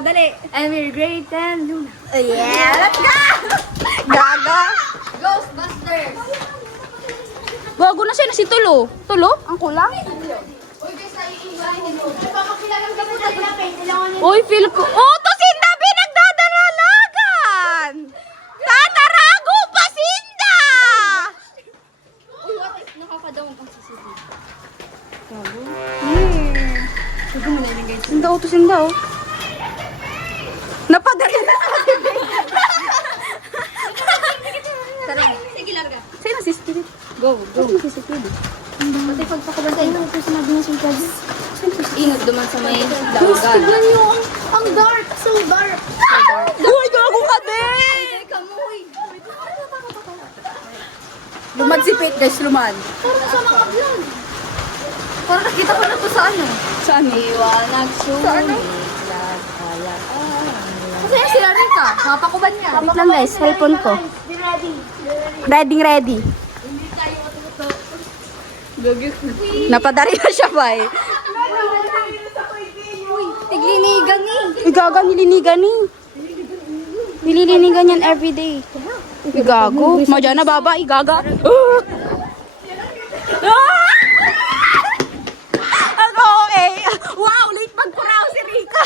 dali. Emir Great and Luna. Yeah, let's go! Gaga. Ghostbusters. Bago na siya na si Tulo. Tulo? Ang kulang? Uy, feel ko. Oh, to Sinda! Pinagdadaralagan! Tatarago pa, Sinda! Uy, what if nakakadawang pang CCTV? Sinda, oh, to Sinda, oh. Napadali na sa Tara. Sige, larga. Sa'yo na si Spirit. Go, go. Sa'yo na si Spirit. Pati pagpakabantay. Ito sinabi na si Spirit. Ingat duman sa may Guys, dawagan. tignan niyo. Ang dark. So dark. Uy, gago ka din! Kamuy. Lumad si Pete, guys. Lumad. Parang sa mga vlog. Parang nakita ko na to sa ano. Saan? Iwanag sumit. Sa ano? Kasi yung sila rin ka. Mapakuban niya. Wait lang, guys. Cellphone ko. Ready. Napadari na siya ba eh. Tiglinigan ni. Igaga, nilinigan ni. Nililinigan yan everyday. Igago. Madya na baba, igaga. Ako, okay. Wow, late magpuraw si Rika.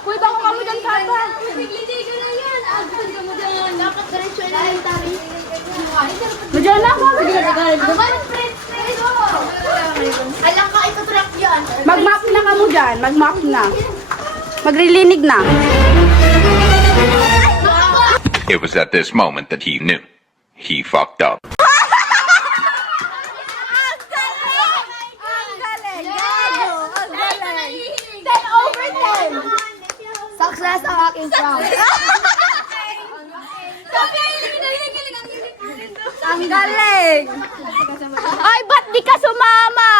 Uy, bako ka mo dyan, Papa. Tiglinigan na yan. Agad ka mo dyan. Dapat diretso elementary. Madya na ako. Alam ka, ito track yan. Mag-map na ka mo dyan. Mag-map na. Maglilinig na. It was at this moment that he knew. He fucked up. Success ang aking crown. Ang galing! Ay, ba't di ka sumama?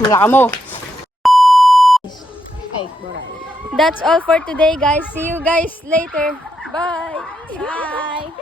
Wala ka mo. That's all for today, guys. See you guys later. Bye! Bye!